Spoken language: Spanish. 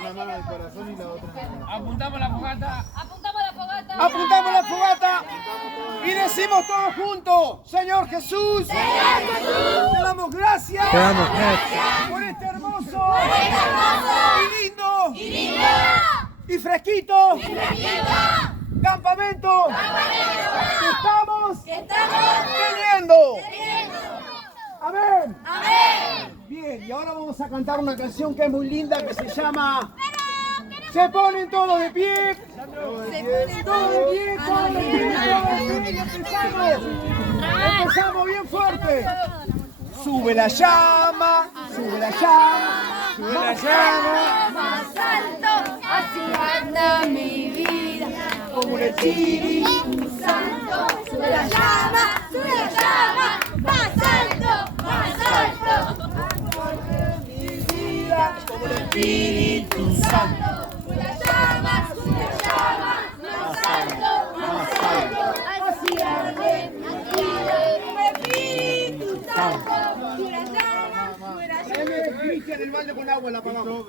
Una mano al corazón y la otra. Apuntamos la fogata. Apuntamos la fogata. Apuntamos la fogata y decimos todos juntos, Señor Jesús, te damos gracias por este hermoso y lindo y fresquito campamento que estamos teniendo. Amén. Bien, y ahora vamos a cantar una canción que es muy linda, que se llama Se ponen todos de pie. Todos de pie, todos de pie, todos de pie. Y empezamos bien fuerte. Sube la llama, sube la llama, sube la llama. Más alto, así anda mi vida. Como un Espíritu Santo, sube la llama, más alto, más alto. como el Espíritu Santo. Sube la llama, más alto, más alto. Así arde mi vida. Espíritu Santo, sube la llama, Cristian, el balde con agua la apagamos.